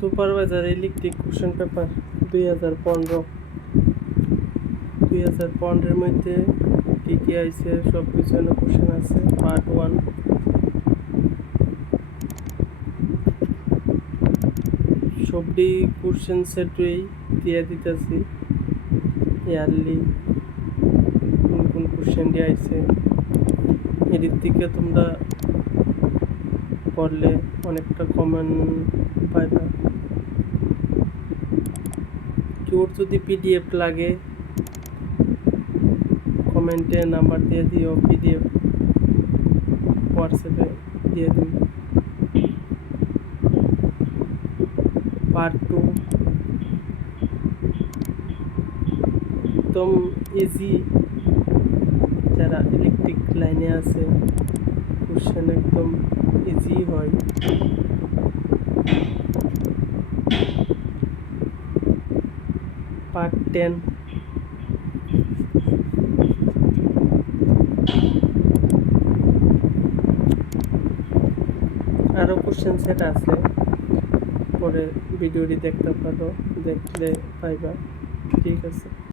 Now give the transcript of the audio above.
Supervisor electric question paper 2015 মধ্যে কী কী আইছে সব কিছু কোশ্চেন আছে। পার্ট 1 সবটি কোশ্চেন সেটই দিয়ে দিতেছি, ইয়ারলি কোন কোন কোশ্চেনটি আইছে। এদিক থেকে তোমরা পড়লে অনেকটা কমেন্ট পাইবা। কেউ যদি পিডিএফ লাগে কমেন্টে নাম্বার দিয়ে দিও, পিডিএফ হোয়াটসঅ্যাপে দিয়ে দিন। পার্ট 2 একদম ইজি, যারা ইলেকট্রিক লাইনে আছে কোশ্চেন একদম ইজি হয়। পার্ট 10 আরও কোশ্চেন সেট আছে, পরে ভিডিওটি দেখতে পারো, দেখলে পাইবা। ঠিক আছে।